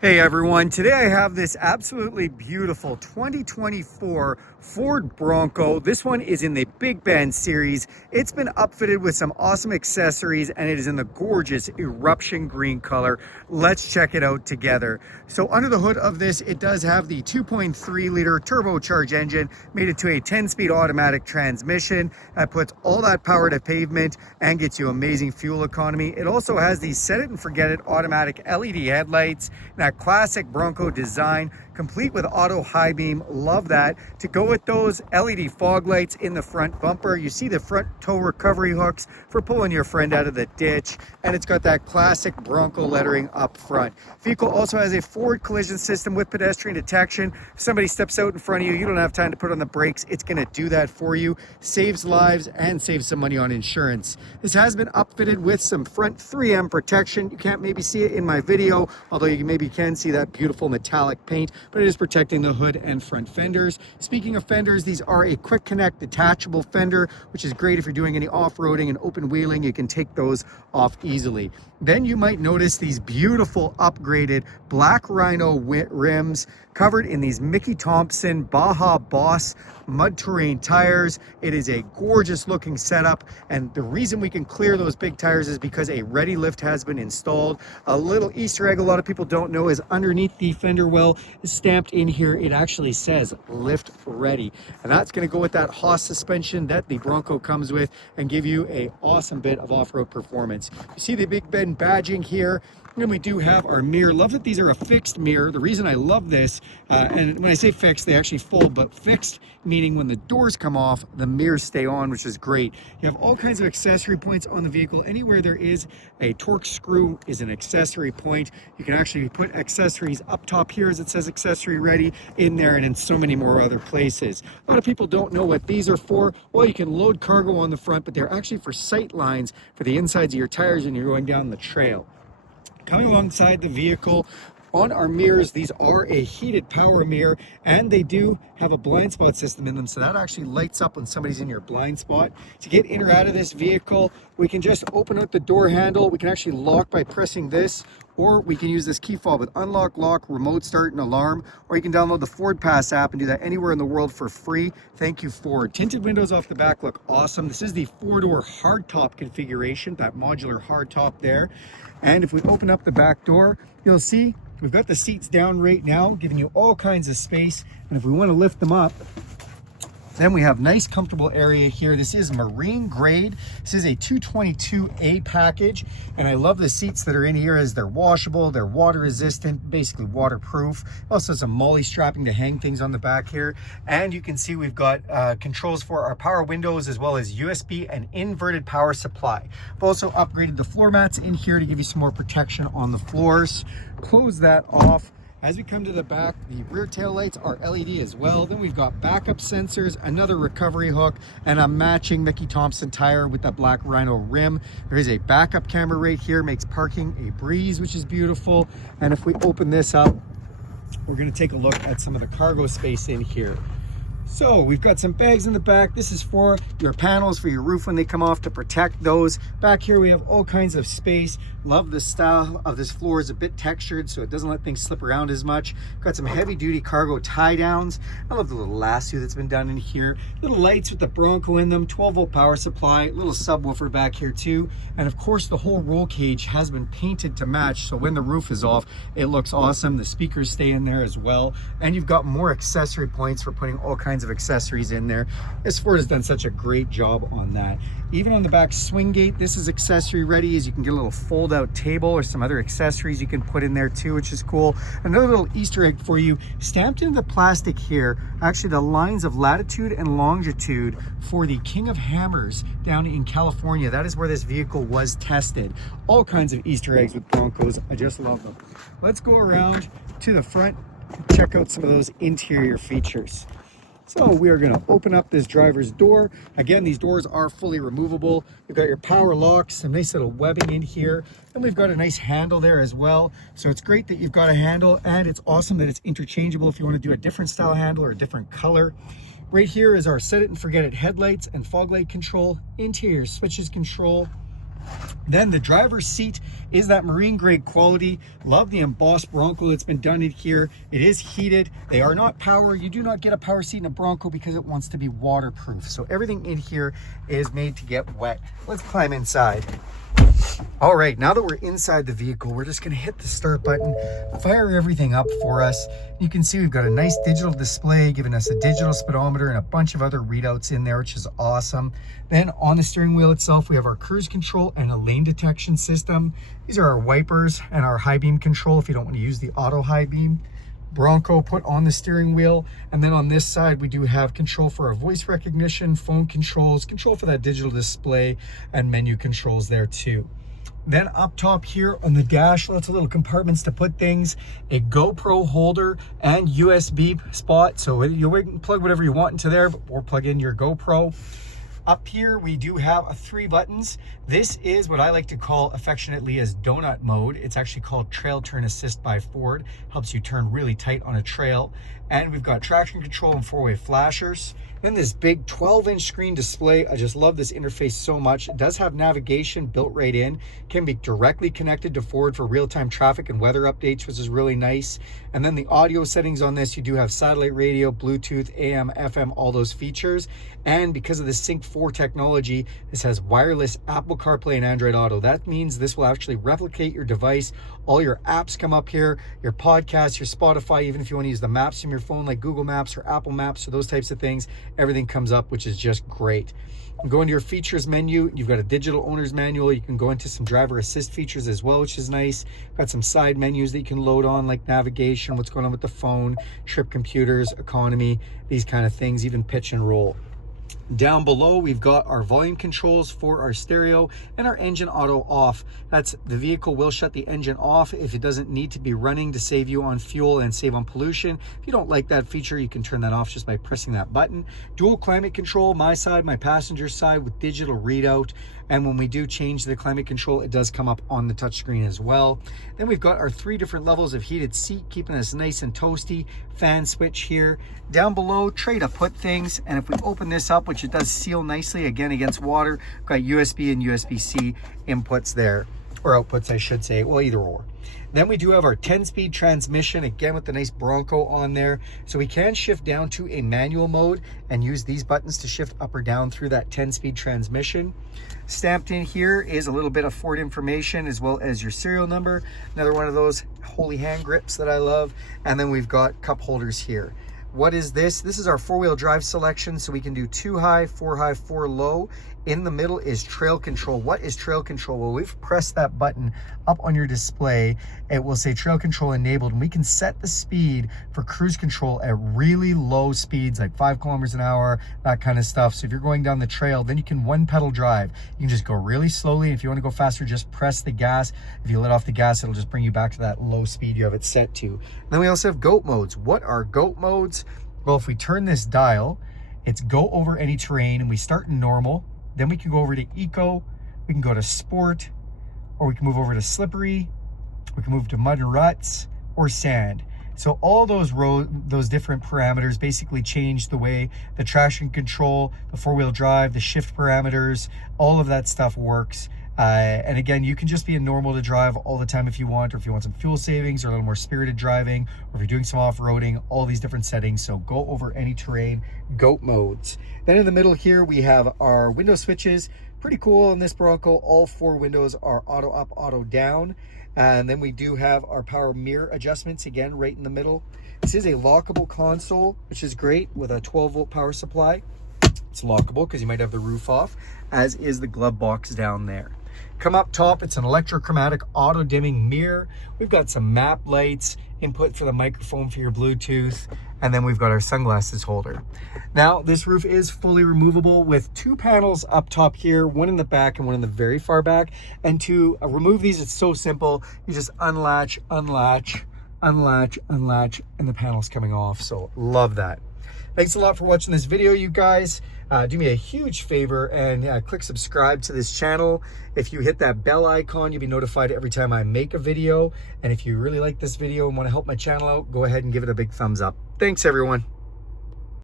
Hey everyone, today I have this absolutely beautiful 2024 Ford Bronco. This one is in the Big Bend series. It's been upfitted with some awesome accessories and it is in the gorgeous Eruption Green color. Let's check it out together. So under the hood of this, it does have the 2.3 liter turbocharged engine, made it to a 10-speed automatic transmission that puts all that power to pavement and gets you amazing fuel economy. It also has the set it and forget it automatic LED headlights. That classic Bronco design, complete with auto high beam. Love that. To go with those LED fog lights in the front bumper, you see the front tow recovery hooks for pulling your friend out of the ditch, and it's got that classic Bronco lettering up front. Vehicle also has a forward collision system with pedestrian detection. If somebody steps out in front of you, you don't have time to put on the brakes, it's going to do that for you. Saves lives and saves some money on insurance. This has been upfitted with some front 3M protection. You can't maybe see it in my video, although you maybe can see that beautiful metallic paint, but it is protecting the hood and front fenders. Speaking of fenders, these are a quick connect detachable fender, which is great if you're doing any off-roading and open wheeling. You can take those off easily. Then you might notice these beautiful upgraded black Rhino rims covered in these Mickey Thompson Baja Boss mud terrain tires. It is a gorgeous looking setup, and the reason we can clear those big tires is because a ready lift has been installed. A little Easter egg a lot of people don't know is underneath the fender well is stamped in here. It actually says lift ready, and that's going to go with that Haas suspension that the Bronco comes with and give you a awesome bit of off-road performance. You see the Big Bend badging here. And we do have our mirror. Love that these are a fixed mirror. The reason I love this, and when I say fixed, they actually fold, but fixed meaning when the doors come off, the mirrors stay on, which is great. You have all kinds of accessory points on the vehicle. Anywhere there is a torque screw is an accessory point. You can actually put accessories up top here as it says accessory ready in there, and in so many more other places. A lot of people don't know what these are for. Well, you can load cargo on the front, but they're actually for sight lines for the insides of your tires when you're going down the trail. Coming alongside the vehicle on our mirrors, these are a heated power mirror, and they do have a blind spot system in them, so that actually lights up when somebody's in your blind spot. To get in or out of this vehicle, we can just open up the door handle. We can actually lock by pressing this, or we can use this key fob with unlock, lock, remote start, and alarm, or you can download the Ford Pass app and do that anywhere in the world for free. Thank you, Ford. Tinted windows off the back look awesome. This is the 4-door hardtop configuration, that modular hardtop there. And if we open up the back door, you'll see we've got the seats down right now, giving you all kinds of space. And if we want to lift them up, then we have nice comfortable area here. This is marine grade. This is a 222A package, and I love the seats that are in here as they're washable, they're water resistant, basically waterproof. Also some MOLLE strapping to hang things on the back here. And you can see we've got controls for our power windows as well as USB and inverted power supply. We've also upgraded the floor mats in here to give you some more protection on the floors. Close that off. As we come to the back, the rear tail lights are LED as well. Then we've got backup sensors, another recovery hook, and a matching Mickey Thompson tire with that black Rhino rim. There is a backup camera right here, makes parking a breeze, which is beautiful. And if we open this up, we're going to take a look at some of the cargo space in here. So we've got some bags in the back. This is for your panels for your roof when they come off, to protect those. Back here we have all kinds of space. Love the style of this floor, is a bit textured so it doesn't let things slip around as much. Got some heavy duty cargo tie downs. I love the little lasso that's been done in here. Little lights with the Bronco in them, 12-volt power supply, little subwoofer back here too. And of course the whole roll cage has been painted to match, so when the roof is off it looks awesome. The speakers stay in there as well, and you've got more accessory points for putting all kinds of accessories in there. This Ford has done such a great job on that. Even on the back swing gate, this is accessory ready, as you can get a little fold out table or some other accessories you can put in there too, which is cool. Another little Easter egg for you, stamped into the plastic here, actually the lines of latitude and longitude for the King of Hammers down in California. That is where this vehicle was tested. All kinds of Easter eggs with Broncos. I just love them. Let's go around to the front and check out some of those interior features. So we are going to open up this driver's door. Again, these doors are fully removable. You've got your power locks, some nice little webbing in here, and we've got a nice handle there as well. So it's great that you've got a handle, and it's awesome that it's interchangeable if you want to do a different style handle or a different color. Right here is our set it and forget it headlights and fog light control, interior switches control. Then the driver's seat is that marine grade quality. Love the embossed Bronco that's been done in here. It is heated. They are not power. You do not get a power seat in a Bronco because it wants to be waterproof. So everything in here is made to get wet. Let's climb inside. All right, now that we're inside the vehicle, we're just gonna hit the start button, fire everything up for us. You can see we've got a nice digital display giving us a digital speedometer and a bunch of other readouts in there, which is awesome. Then on the steering wheel itself, we have our cruise control and a lane detection system. These are our wipers and our high beam control if you don't want to use the auto high beam. Bronco put on the steering wheel, and then on this side we do have control for our voice recognition, phone controls, control for that digital display, and menu controls there too. Then up top here on the dash, lots of little compartments to put things, a GoPro holder and USB spot, so you can plug whatever you want into there or plug in your GoPro. Up here, we do have 3 buttons. This is what I like to call affectionately as donut mode. It's actually called Trail Turn Assist by Ford. Helps you turn really tight on a trail. And we've got traction control and 4-way flashers. Then this big 12-inch screen display. I just love this interface so much. It does have navigation built right in. Can be directly connected to Ford for real-time traffic and weather updates, which is really nice. And then the audio settings on this, you do have satellite radio, Bluetooth, AM, FM, all those features. And because of the Sync 4 technology, this has wireless Apple CarPlay and Android Auto. That means this will actually replicate your device. All your apps come up here, your podcasts, your Spotify, even if you want to use the maps from your phone like Google Maps or Apple Maps or those types of things, everything comes up, which is just great. Go into your features menu. You've got a digital owner's manual. You can go into some driver assist features as well, which is nice. Got some side menus that you can load on, like navigation, what's going on with the phone, trip computers, economy, these kind of things, even pitch and roll. Down below, we've got our volume controls for our stereo and our engine auto off. That's the vehicle will shut the engine off if it doesn't need to be running to save you on fuel and save on pollution. If you don't like that feature, you can turn that off just by pressing that button. Dual climate control, my side, my passenger side with digital readout. And when we do change the climate control, it does come up on the touchscreen as well. Then we've got our 3 different levels of heated seat, keeping us nice and toasty. Fan switch here. Down below, tray to put things. And if we open this up, which it does seal nicely, again, against water, got USB and USB-C inputs there, or outputs, I should say, well, either or. Then we do have our 10-speed transmission, again with the nice Bronco on there. So we can shift down to a manual mode and use these buttons to shift up or down through that 10-speed transmission. Stamped in here is a little bit of Ford information as well as your serial number. Another one of those holy hand grips that I love. And then we've got cup holders here. What is this? This is our 4-wheel drive selection, so we can do 2 high, 4 low. In the middle is trail control. What is trail control? Well, we've pressed that button up on your display. It will say trail control enabled, and we can set the speed for cruise control at really low speeds, like 5 kilometers an hour, that kind of stuff. So if you're going down the trail, then you can 1-pedal drive. You can just go really slowly. If you want to go faster, just press the gas. If you let off the gas, it'll just bring you back to that low speed you have it set to. And then we also have GOAT modes. What are GOAT modes? Well, if we turn this dial, it's go over any terrain, and we start in normal. Then we can go over to eco, we can go to sport, or we can move over to slippery, we can move to mud and ruts, or sand. So all those different parameters basically change the way the traction control, the 4-wheel drive, the shift parameters, all of that stuff works. And again, you can just be in normal to drive all the time if you want, or if you want some fuel savings or a little more spirited driving, or if you're doing some off-roading, all these different settings. So go over any terrain, GOAT modes. Then in the middle here, we have our window switches. Pretty cool in this Bronco. All 4 windows are auto up, auto down. And then we do have our power mirror adjustments, again, right in the middle. This is a lockable console, which is great with a 12-volt power supply. It's lockable because you might have the roof off, as is the glove box down there. Come up top, it's an electrochromatic auto dimming mirror. We've got some map lights, input for the microphone for your Bluetooth, and then we've got our sunglasses holder. Now, this roof is fully removable with 2 panels up top here, one in the back and one in the very far back. And to remove these, it's so simple. You just unlatch, unlatch, unlatch, unlatch, and the panel's coming off. So love that. Thanks a lot for watching this video, you guys. Do me a huge favor and click subscribe to this channel. If you hit that bell icon, you'll be notified every time I make a video. And if you really like this video and want to help my channel out, go ahead and give it a big thumbs up. Thanks, everyone.